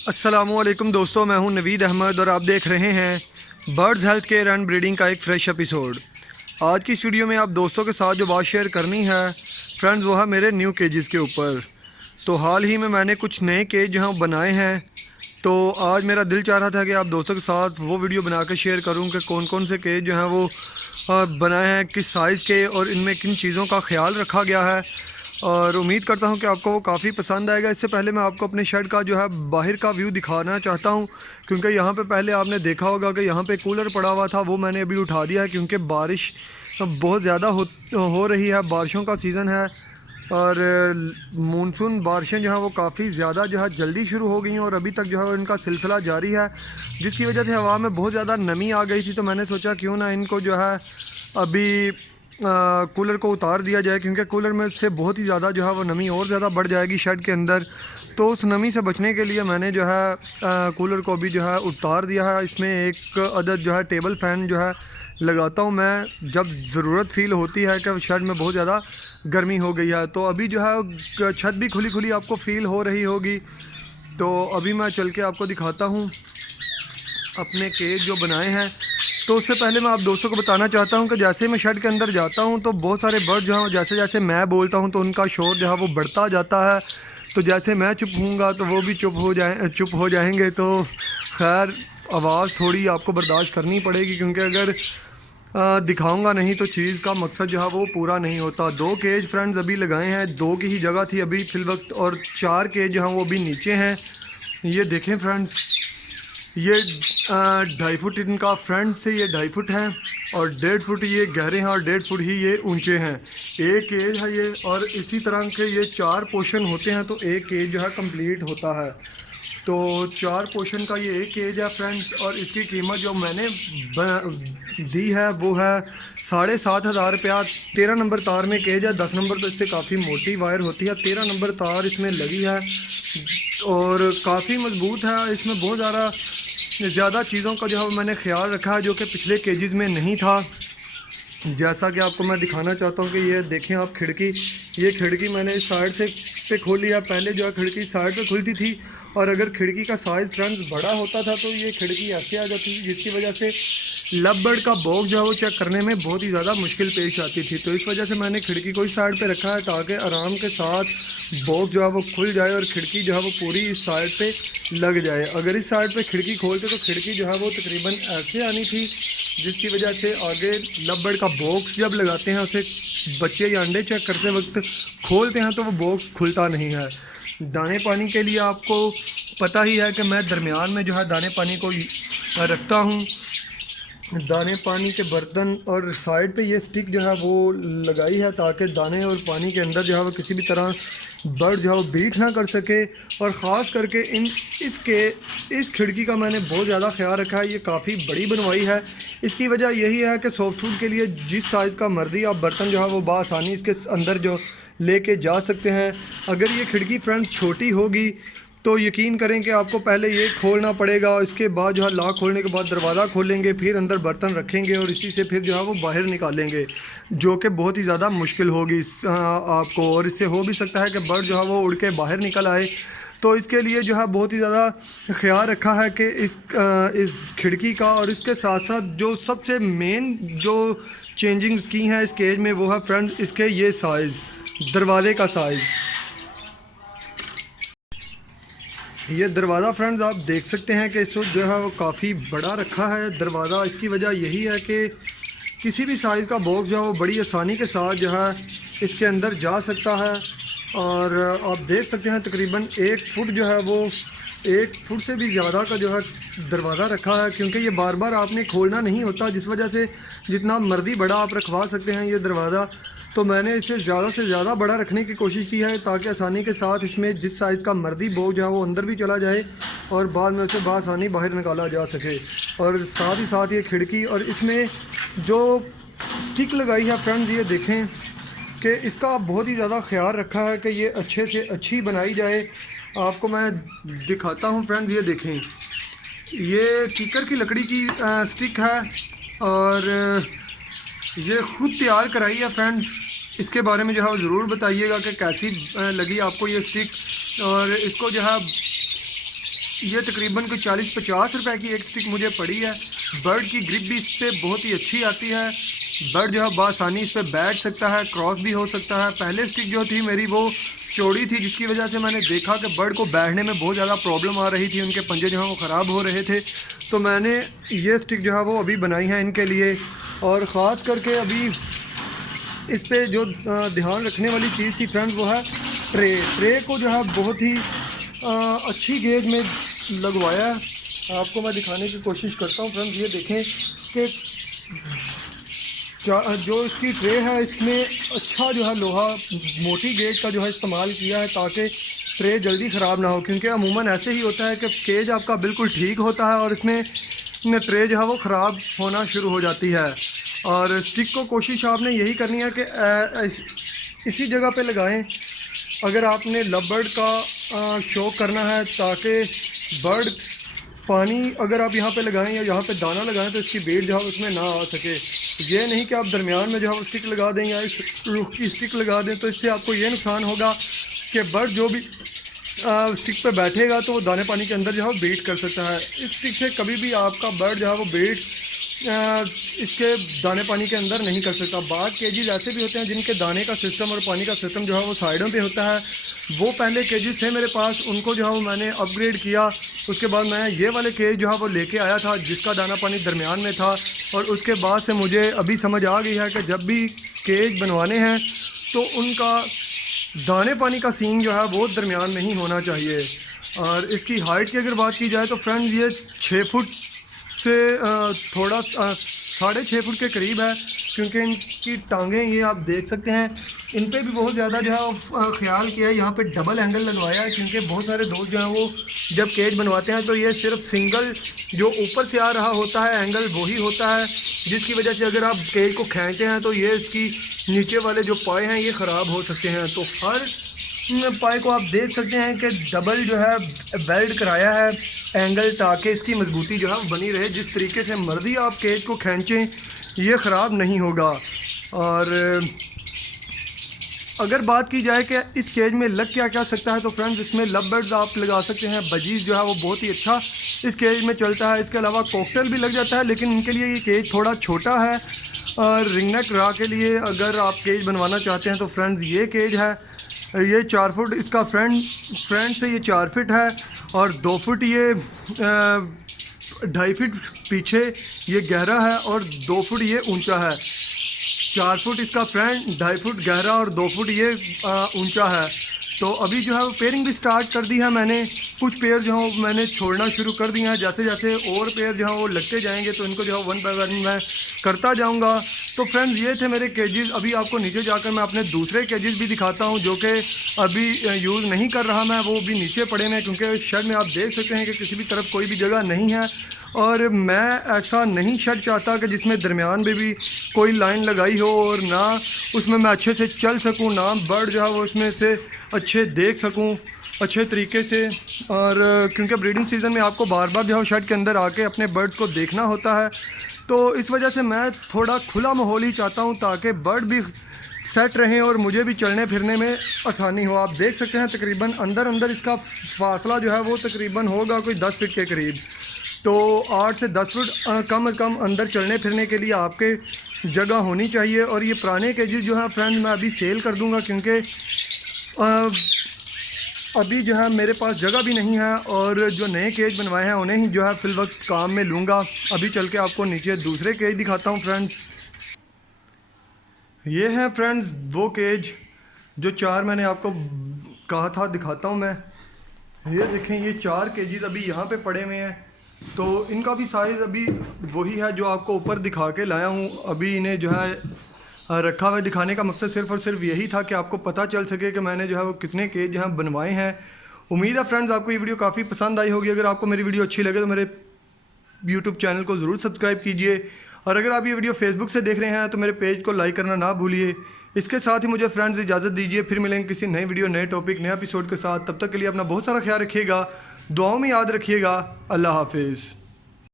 अस्सलामुअलैकुम दोस्तों, मैं हूं नवीद अहमद और आप देख रहे हैं birds health care and breeding का एक फ़्रेश एपिसोड। आज की इस वीडियो में आप दोस्तों के साथ जो बात शेयर करनी है फ्रेंड्स, वो है मेरे न्यू केजेस के ऊपर। तो हाल ही में मैंने कुछ नए केज जो हैं बनाए हैं, तो आज मेरा दिल चाह रहा था कि आप दोस्तों के साथ वो वीडियो बना कर शेयर करूं कि कौन कौन से केज जो हैं वो बनाए हैं, किस साइज़ के और इनमें किन चीज़ों का ख्याल रखा गया है। और उम्मीद करता हूं कि आपको वो काफ़ी पसंद आएगा। इससे पहले मैं आपको अपने शेड का जो है बाहर का व्यू दिखाना चाहता हूं, क्योंकि यहाँ पे पहले आपने देखा होगा कि यहाँ पे कूलर पड़ा हुआ था, वो मैंने अभी उठा दिया है क्योंकि बारिश बहुत ज़्यादा हो रही है। बारिशों का सीज़न है और मानसून बारिशें जो हैं वो काफ़ी ज़्यादा जो है जल्दी शुरू हो गई हैं और अभी तक जो है इनका सिलसिला जारी है, जिसकी वजह से हवा में बहुत ज़्यादा नमी आ गई थी। तो मैंने सोचा क्यों ना इनको जो है अभी कूलर को उतार दिया जाए, क्योंकि कूलर में से बहुत ही ज़्यादा जो है वो नमी और ज़्यादा बढ़ जाएगी शेड के अंदर। तो उस नमी से बचने के लिए मैंने जो है कूलर को अभी जो है उतार दिया है। इसमें एक अदद जो है टेबल फ़ैन जो है लगाता हूँ मैं जब ज़रूरत फ़ील होती है कि शेड में बहुत ज़्यादा गर्मी हो गई है। तो अभी जो है छत भी खुली खुली आपको फ़ील हो रही होगी। तो अभी मैं चल के आपको दिखाता हूँ अपने केज जो बनाए हैं। तो उससे पहले मैं आप दोस्तों को बताना चाहता हूं कि जैसे मैं शेड के अंदर जाता हूं तो बहुत सारे बर्ड जो हैं जैसे जैसे मैं बोलता हूं तो उनका शोर जो है वो बढ़ता जाता है। तो जैसे मैं चुप होऊंगा तो वो भी चुप हो जाएंगे। तो खैर, आवाज़ थोड़ी आपको बर्दाश्त करनी पड़ेगी, क्योंकि अगर दिखाऊंगा नहीं तो चीज़ का मकसद जो है वो पूरा नहीं होता। 2 केज फ्रेंड्स अभी लगाए हैं, 2 की ही जगह थी अभी फिल वक्त, और 4 केज जो हैं वो अभी नीचे हैं। ये देखें फ्रेंड्स, ये 2.5 फुट इनका फ्रंट से ये 2.5 फुट हैं और 1.5 फुट ये गहरे हैं और 1.5 फुट ही ये ऊंचे हैं। एक केज है ये, और इसी तरह के ये 4 पोर्शन होते हैं तो एक केज जो है कंप्लीट होता है। तो 4 पोर्शन का ये एक केज है फ्रेंड्स, और इसकी कीमत जो मैंने दी है वो है 7,500 रुपया। 13 नंबर तार में केज है, 10 नंबर तो इससे काफ़ी मोटी वायर होती है, 13 नंबर तार इसमें लगी है और काफ़ी मजबूत है। इसमें बहुत ज़्यादा चीज़ों का जो है मैंने ख्याल रखा है जो कि पिछले केजेस में नहीं था। जैसा कि आपको मैं दिखाना चाहता हूँ कि ये देखें आप खिड़की, ये खिड़की मैंने इस साइड से पे खोली है। पहले जो है खिड़की साइड पे खुलती थी, और अगर खिड़की का साइज़ फ्रेंड्स बड़ा होता था तो ये खिड़की ऐसे आ जाती थी, जिसकी वजह से लवबर्ड का बॉक्स जो है वो चेक करने में बहुत ही ज़्यादा मुश्किल पेश आती थी। तो इस वजह से मैंने खिड़की को इस साइड पे रखा है ताकि आराम के साथ बॉक्स जो है वो खुल जाए और खिड़की जो है वो पूरी इस साइड पे लग जाए। अगर इस साइड पे खिड़की खोलते तो खिड़की जो है वो तकरीबन ऐसे आनी थी, जिसकी वजह से आगे लवबर्ड का बॉक्स जब लगाते हैं उसे बच्चे या अंडे चेक करते वक्त खोलते हैं तो वो बॉक्स खुलता नहीं है। दाने पानी के लिए आपको पता ही है कि मैं दरमियान में जो है दाने पानी को रखता हूँ। दाने पानी के बर्तन और साइड पे ये स्टिक जो है वो लगाई है ताकि दाने और पानी के अंदर जो है वो किसी भी तरह बर्ड जो है वो बीट ना कर सके। और ख़ास करके इस खिड़की का मैंने बहुत ज़्यादा ख्याल रखा है। ये काफ़ी बड़ी बनवाई है। इसकी वजह यही है कि सॉफ्ट फूड के लिए जिस साइज़ का मर्जी आप बर्तन जो है वो बआसानी इसके अंदर जो लेके जा सकते हैं। अगर ये खिड़की फ्रेंड्स छोटी होगी तो यकीन करें कि आपको पहले ये खोलना पड़ेगा, इसके बाद जो है लॉक खोलने के बाद दरवाज़ा खोलेंगे, फिर अंदर बर्तन रखेंगे और इसी से फिर जो है वो बाहर निकालेंगे, जो कि बहुत ही ज़्यादा मुश्किल होगी आपको। और इससे हो भी सकता है कि बर्ड जो है वो उड़ के बाहर निकल आए। तो इसके लिए जो है बहुत ही ज़्यादा ख्याल रखा है कि इस खिड़की का। और इसके साथ साथ जो सबसे मेन जो चेंजिंग्स की हैं इस केज में वो है फ्रेंड्स इसके ये साइज़, दरवाज़े का साइज़। ये दरवाज़ा फ्रेंड्स आप देख सकते हैं कि इस वक्त जो है वो काफ़ी बड़ा रखा है दरवाज़ा। इसकी वजह यही है कि किसी भी साइज़ का बॉक्स जो है वो बड़ी आसानी के साथ जो है इसके अंदर जा सकता है। और आप देख सकते हैं तकरीबन 1 फुट जो है वो 1 फुट से भी ज़्यादा का जो है दरवाज़ा रखा है, क्योंकि ये बार बार आपने खोलना नहीं होता, जिस वजह से जितना मर्जी बड़ा आप रखवा सकते हैं ये दरवाज़ा। तो मैंने इसे ज़्यादा से ज़्यादा बड़ा रखने की कोशिश की है ताकि आसानी के साथ इसमें जिस साइज़ का मर्जी बॉक्स जो है वो अंदर भी चला जाए और बाद में उसे बआसानी बाहर निकाला जा सके। और साथ ही साथ ये खिड़की और इसमें जो स्टिक लगाई है फ्रेंड्स, ये देखें कि इसका बहुत ही ज़्यादा ख्याल रखा है कि ये अच्छे से अच्छी बनाई जाए। आपको मैं दिखाता हूँ फ्रेंड्स, ये देखें, ये कीकर की लकड़ी की स्टिक है और ये ख़ुद तैयार कराई है फ्रेंड्स। इसके बारे में जो है वो ज़रूर बताइएगा कि कैसी लगी आपको ये स्टिक। और इसको जो है ये तकरीबन कोई 40-50 रुपए की एक स्टिक मुझे पड़ी है। बर्ड की ग्रिप भी इस पर बहुत ही अच्छी आती है। बर्ड जो है बआसानी इस पर बैठ सकता है, क्रॉस भी हो सकता है। पहले स्टिक जो थी मेरी वो चौड़ी थी, जिसकी वजह से मैंने देखा कि बर्ड को बैठने में बहुत ज़्यादा प्रॉब्लम आ रही थी, उनके पंजे जो हैं वो ख़राब हो रहे थे। तो मैंने ये स्टिक जो है वो अभी बनाई है इनके लिए। और ख़ास करके अभी इस पर जो ध्यान रखने वाली चीज़ थी फ्रेंड्स वो है ट्रे को जो है बहुत ही अच्छी गेज में लगवाया है। आपको मैं दिखाने की कोशिश करता हूँ फ्रेंड्स। ये देखें कि जो इसकी ट्रे है इसमें अच्छा जो है लोहा मोटी गेज का जो है इस्तेमाल किया है ताकि ट्रे जल्दी ख़राब ना हो, क्योंकि अमूमन ऐसे ही होता है कि केज आपका बिल्कुल ठीक होता है और इसमें ट्रे जो है वो ख़राब होना शुरू हो जाती है। और स्टिक को कोशिश आपने यही करनी है कि इसी जगह पे लगाएं अगर आपने लव बर्ड का शौक करना है, ताकि बर्ड पानी अगर आप यहाँ पे लगाएं या यहाँ पे दाना लगाएं तो इसकी बेट जो है उसमें ना आ सके। ये नहीं कि आप दरमियान में जो है वो स्टिक लगा दें या रुख की स्टिक लगा दें, तो इससे आपको ये नुकसान होगा कि बर्ड जो भी स्टिक पे बैठेगा तो वो दाने पानी के अंदर जो है वो बेट कर सकता है। इस स्टिक से कभी भी आपका बर्ड जो है वो बेट इसके दाने पानी के अंदर नहीं कर सकता। बाद केजेस ऐसे भी होते हैं जिनके दाने का सिस्टम और पानी का सिस्टम जो है वो साइडों पे होता है। वो पहले केजेस थे मेरे पास, उनको जो है वो मैंने अपग्रेड किया। उसके बाद मैं ये वाले केज जो है वो लेके आया था जिसका दाना पानी दरमियान में था। और उसके बाद से मुझे अभी समझ आ गई है कि जब भी केज बनवाने हैं तो उनका दाने पानी का सीन जो है वो दरमियान में ही होना चाहिए। और इसकी हाइट की अगर बात की जाए तो फ्रेंड्स ये 6 फुट से थोड़ा 6.5 फुट के करीब है, क्योंकि इनकी टांगें ये आप देख सकते हैं। इन पे भी बहुत ज़्यादा जो है ख्याल किया है। यहाँ पे डबल एंगल लगवाया है, क्योंकि बहुत सारे दोस्त जो हैं वो जब केज बनवाते हैं तो ये सिर्फ सिंगल जो ऊपर से आ रहा होता है एंगल वही होता है, जिसकी वजह से अगर आप केज को खींचते हैं तो ये इसकी नीचे वाले जो पाए हैं ये ख़राब हो सकते हैं। तो हर पाए को आप देख सकते हैं कि डबल जो है वेल्ड कराया है एंगल, ताकि इसकी मजबूती जो है बनी रहे। जिस तरीके से मर्जी आप केज को खींचें ये ख़राब नहीं होगा। और अगर बात की जाए कि इस केज में लग क्या क्या सकता है तो फ्रेंड्स इसमें लव बर्ड्स आप लगा सकते हैं। बजीज जो है वो बहुत ही अच्छा इस केज में चलता है। इसके अलावा कॉकटेल भी लग जाता है, लेकिन इनके लिए ये केज थोड़ा छोटा है। और रिंगनेक रा के लिए अगर आप केज बनवाना चाहते हैं तो फ्रेंड्स ये केज है। ये 4 फुट इसका फ्रंट से ये 4 फुट है और 2 फुट ये 2.5 फुट पीछे ये गहरा है और 2 फुट ये ऊंचा है। 4 फुट इसका फ्रंट, 2.5 फुट गहरा और 2 फुट ये ऊंचा है। तो अभी जो है वो पेयरिंग भी स्टार्ट कर दी है मैंने। कुछ पेयर जो है मैंने छोड़ना शुरू कर दिया है। जैसे जैसे और पेयर जो है वो लगते जाएंगे तो इनको जो है 1 बाय 1 मैं करता जाऊंगा। तो फ्रेंड्स ये थे मेरे केजेस। अभी आपको नीचे जाकर मैं अपने दूसरे केजेस भी दिखाता हूं जो कि अभी यूज़ नहीं कर रहा मैं, वो भी नीचे पड़े हैं, क्योंकि शेड में आप देख सकते हैं कि किसी भी तरफ कोई भी जगह नहीं है। और मैं ऐसा नहीं शेड चाहता कि जिसमें दरमियान में भी कोई लाइन लगाई हो और ना उसमें मैं अच्छे से चल सकूं, ना बर्ड जो है वो उसमें से अच्छे देख सकूं अच्छे तरीके से। और क्योंकि ब्रीडिंग सीज़न में आपको बार बार जो है शेड के अंदर आके अपने बर्ड्स को देखना होता है, तो इस वजह से मैं थोड़ा खुला माहौल ही चाहता हूं ताकि बर्ड भी सेट रहें और मुझे भी चलने फिरने में आसानी हो। आप देख सकते हैं तकरीबन अंदर इसका फासला जो है वो तकरीबन होगा कोई 10 फीट के करीब। तो 8 से 10 फुट कम कम अंदर चलने फिरने के लिए आपके जगह होनी चाहिए। और ये पुराने केजेस जो है फ्रेंड मैं अभी सेल कर दूंगा, क्योंकि अभी जो है मेरे पास जगह भी नहीं है और जो नए केज बनवाए हैं उन्हें ही जो है फिल वक्त काम में लूँगा। अभी चल के आपको नीचे दूसरे केज दिखाता हूँ फ्रेंड्स। ये हैं फ्रेंड्स वो केज जो 4 मैंने आपको कहा था दिखाता हूँ मैं। ये देखें ये 4 केजेस अभी यहाँ पे पड़े हुए हैं। तो इनका भी साइज़ अभी वही है जो आपको ऊपर दिखा के लाया हूँ। अभी इन्हें जो है रखा हुआ दिखाने का मकसद सिर्फ़ और सिर्फ यही था कि आपको पता चल सके कि मैंने जो है वो कितने केज यहाँ बनवाए हैं। उम्मीद है फ्रेंड्स आपको ये वीडियो काफ़ी पसंद आई होगी। अगर आपको मेरी वीडियो अच्छी लगे तो मेरे यूट्यूब चैनल को ज़रूर सब्सक्राइब कीजिए। और अगर आप ये वीडियो फेसबुक से देख रहे हैं तो मेरे पेज को लाइक करना ना भूलिए। इसके साथ ही मुझे फ्रेंड्स इजाज़त दीजिए। फिर मिलेंगे किसी नए वीडियो, नए टॉपिक, नए एपिसोड के साथ। तब तक के लिए अपना बहुत सारा ख्याल रखिएगा, दुआओं में याद रखिएगा। अल्लाह हाफिज़।